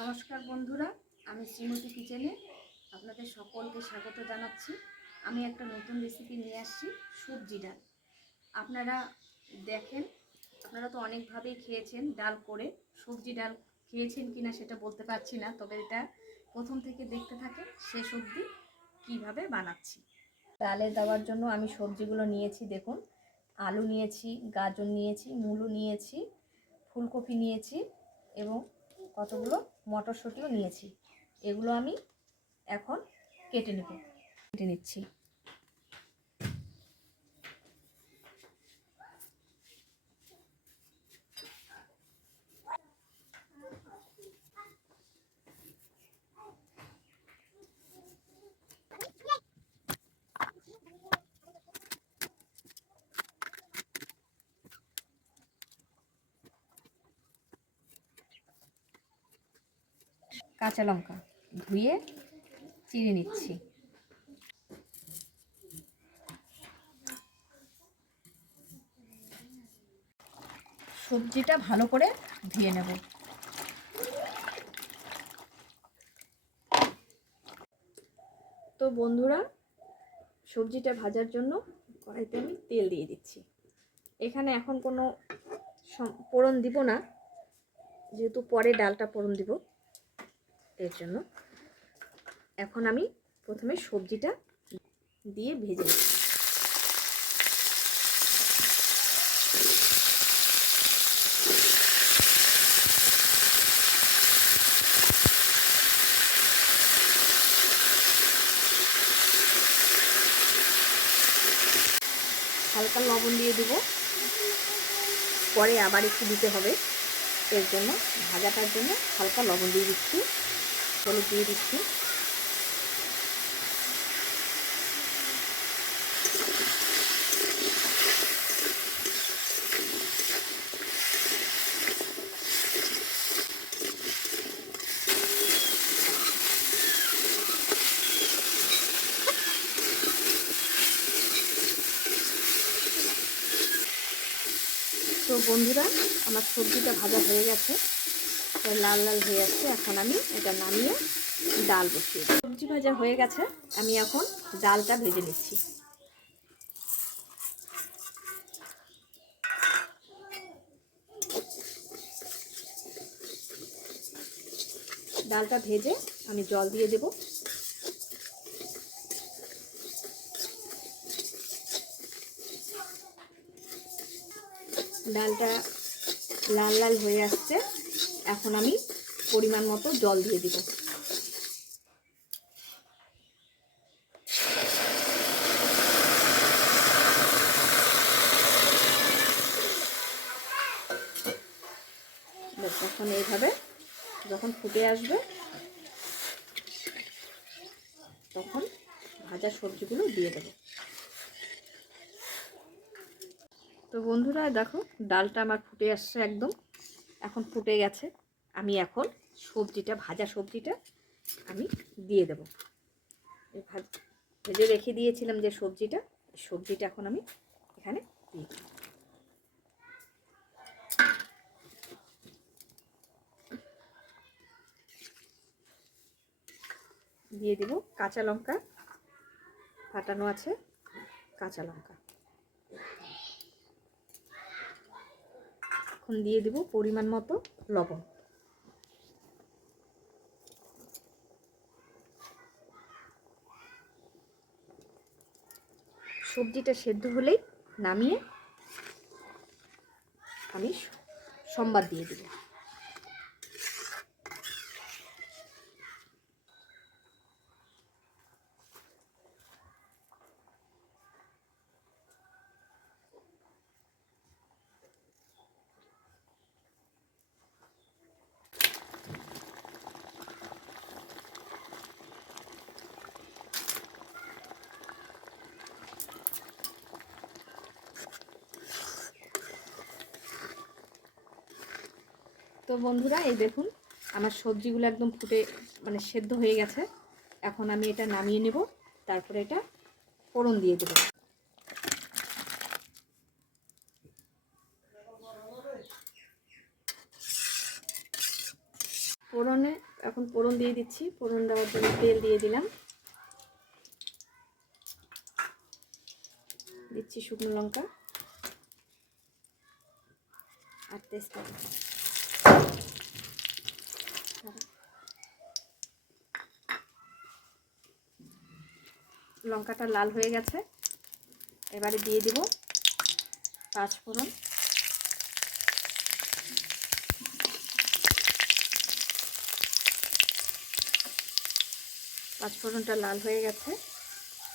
নমস্কার বন্ধুরা, আমি শ্রীমতী কিচেনে আপনাদের সকলকে স্বাগত জানাচ্ছি। আমি একটা নতুন রেসিপি নিয়ে আসছি, সবজি ডাল। আপনারা দেখেন, আপনারা তো অনেকভাবেই খেয়েছেন ডাল করে। সবজি ডাল খেয়েছেন কিনা সেটা বলতে পারছি না, তবে এটা প্রথম থেকে দেখতে থাকেন শেষ অবধি কীভাবে বানাচ্ছি। ডালে দেওয়ার জন্য আমি সবজিগুলো নিয়েছি, দেখুন। আলু নিয়েছি, গাজর নিয়েছি, মূলো নিয়েছি, ফুলকপি নিয়েছি এবং কতগুলো মটরশুঁটিও নিয়েছি। এগুলো আমি এখন কেটে নিচ্ছি। কাঁচা লঙ্কা ধুয়ে চিড়ে নিচ্ছি। সবজিটা ভালো করে ধুয়ে নেব। তো বন্ধুরা, সবজিটা ভাজার জন্য কড়াইতে আমি তেল দিয়ে দিচ্ছি। এখানে এখন কোনো ফোড়ন দিব না, যেহেতু পরে ডালটা ফোড়ন দিব, এর জন্য এখন আমি প্রথমে সবজিটা দিয়ে ভেজে নিচ্ছি। হালকা লবণ দিয়ে দেব, পরে আবার একটু দিতে হবে, এর জন্য ভাজাটার জন্য হালকা লবণ দিয়ে দিচ্ছি, হলুদ দিয়ে দিচ্ছি। তো বন্ধুরা, আমার সবজিটা ভাজা হয়ে গেছে, লাল লাল হয়ে যাচ্ছে। এখন আমি এটা নামিয়ে ডাল বসিয়ে দিই। সবজি ভাজা হয়ে গেছে, আমি এখন ডালটা ভেজে নিচ্ছি। ডালটা ভেজে আমি জল দিয়ে দেব। ডালটা লাল লাল হয়ে আসছে, এখন আমি পরিমাণ মতো জল দিয়ে দিব। এখন এইভাবে যখন ফুটে আসবে, তখন ভাজা সবজিগুলো দিয়ে দেব। তো বন্ধুরা দেখো, ডালটা আমার ফুটে আসছে একদম, এখন ফুটে গেছে। আমি এখন সবজিটা, ভাজা সবজিটা আমি দিয়ে দেব। ভেজে রেখে দিয়েছিলাম যে সবজিটা এখন আমি এখানে দিয়ে দেব। কাঁচা লঙ্কা ফাটানো আছে, কাঁচা লঙ্কা এখন দিয়ে দেব পরিমাণ মতো লবণ। সবজিটা সেদ্ধ হলেই নামিয়ে আমি সম্বাদ দিয়ে দেব। তো বন্ধুরা, এই দেখুন আমার সবজিগুলো একদম ফুটে সেদ্ধ হয়ে গেছে। এখন আমি এটা নামিয়ে নেব, তারপরে এটা ফোড়ন দিয়ে দেব। ফোড়নে এখন ফোড়ন দিয়ে দিচ্ছি। ফোড়ন দেওয়ার জন্য তেল দিয়ে দিলাম, দিচ্ছি শুকনো লঙ্কা আর তেজপাতা। লঙ্কাটা লাল হয়ে গেছে, এবারে দিয়ে দেব পাঁচফোড়ন। পাঁচফোড়নটা লাল হয়ে গেছে,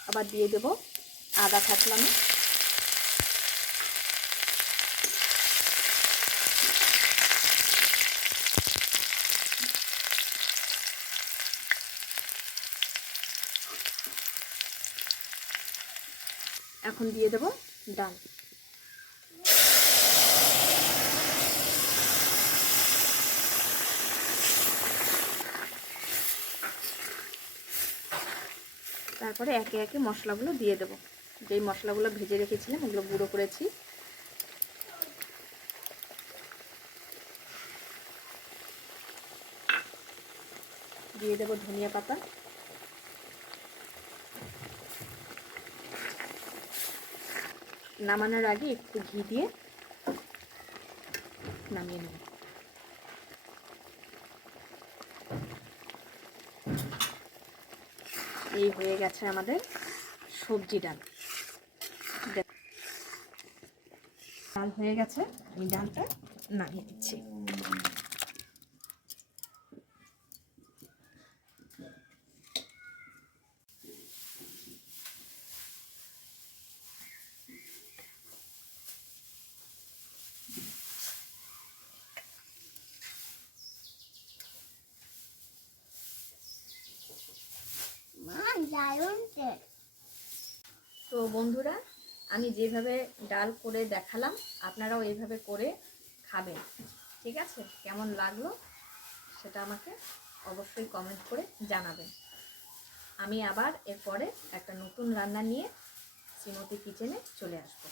আবার দিয়ে দেব আদা থাকলাম। এখন দিয়ে দেব ডাল। তারপরে একে একে মশলাগুলো দিয়ে দেব। যেই মশলাগুলো ভেজে রেখেছিলাম ওগুলো গুঁড়ো করেছি। দিয়ে দেব ধনিয়া পাতা, নামানোর আগে একটু ঘি দিয়ে নামিয়ে নেব। এই হয়ে গেছে আমাদের সবজি ডাল। ডাল হয়ে গেছে, আমি ডালটা নামিয়ে দিচ্ছি। তো বন্ধুরা, আমি যেভাবে ডাল করে দেখালাম আপনারাও এইভাবে করে খাবেন, ঠিক আছে? কেমন লাগলো সেটা আমাকে অবশ্যই কমেন্ট করে জানাবেন। আমি আবার এরপরে একটা নতুন রান্না নিয়ে শ্রীমতী কিচেনে চলে আসবো।